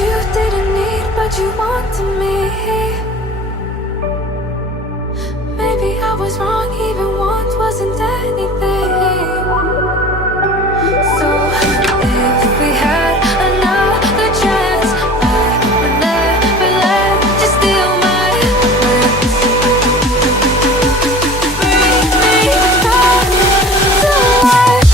you didn't need, but you wanted me. Maybe I was wrong, even want wasn't anything. So if we had another chance, I would never let you steal my heart. Bring me back to life.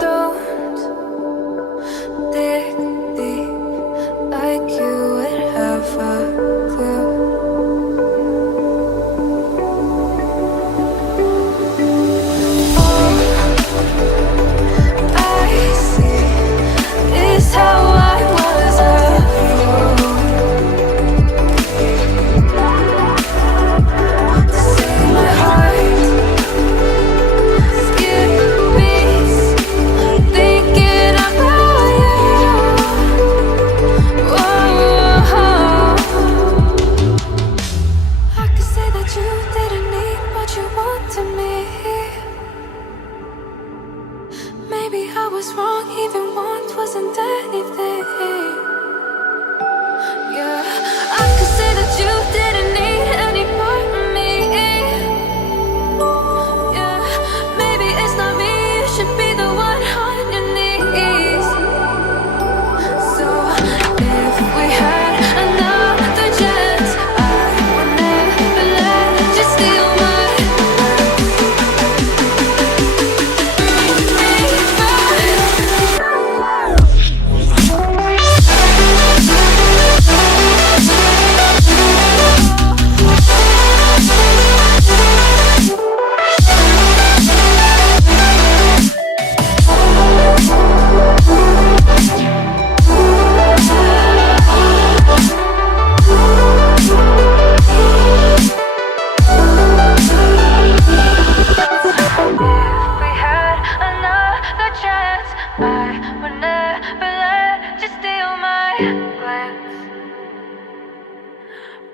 Don't dig deep like you would have a clue. All I see is how I was a fool to save my heart. Skip beats, thinking about you. Whoa. I could say that you didn't need, but you wanted me. Maybe I was wrong, even want wasn't anything. Yeah, I could say that you didn't need any part of me. Yeah, maybe it's not me, you should be the one on your knees. So if we had another chance, I would never let you steal my heart. Bring me If we had another chance, I would never let you steal my glance.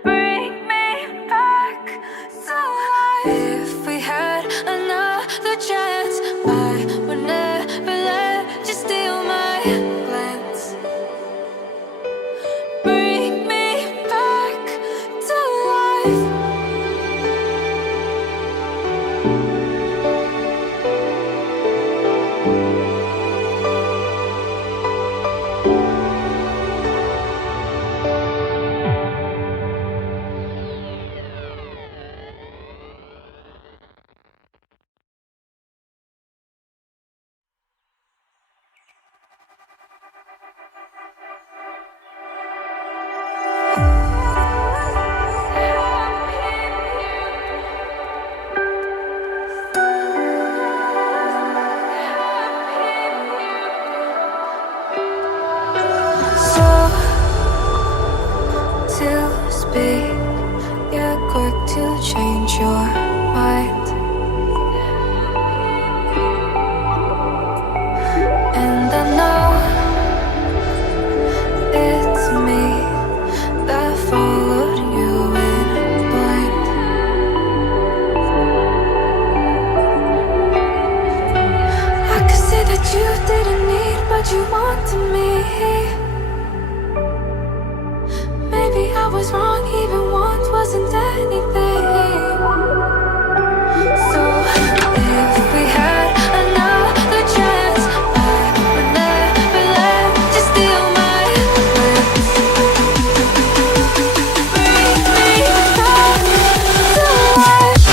Bring me back to life. If we had another chance, I would never let you steal my glance. Bring me back to life. So to speak, you're quick to change your mind. And I know it's me that followed you in blind. I could say that you didn't need, but you wanted me. Maybe I was wrong, even want wasn't anything. So if we had another chance, I would never let you steal my glance. Bring me back to life.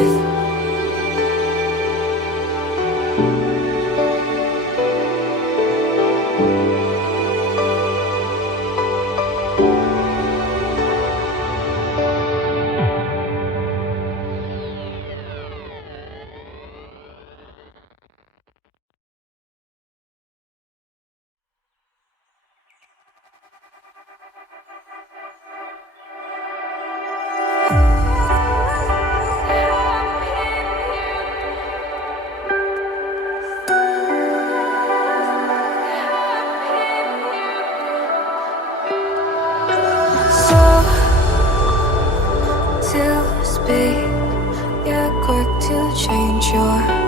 So to speak, yeah, quick to change your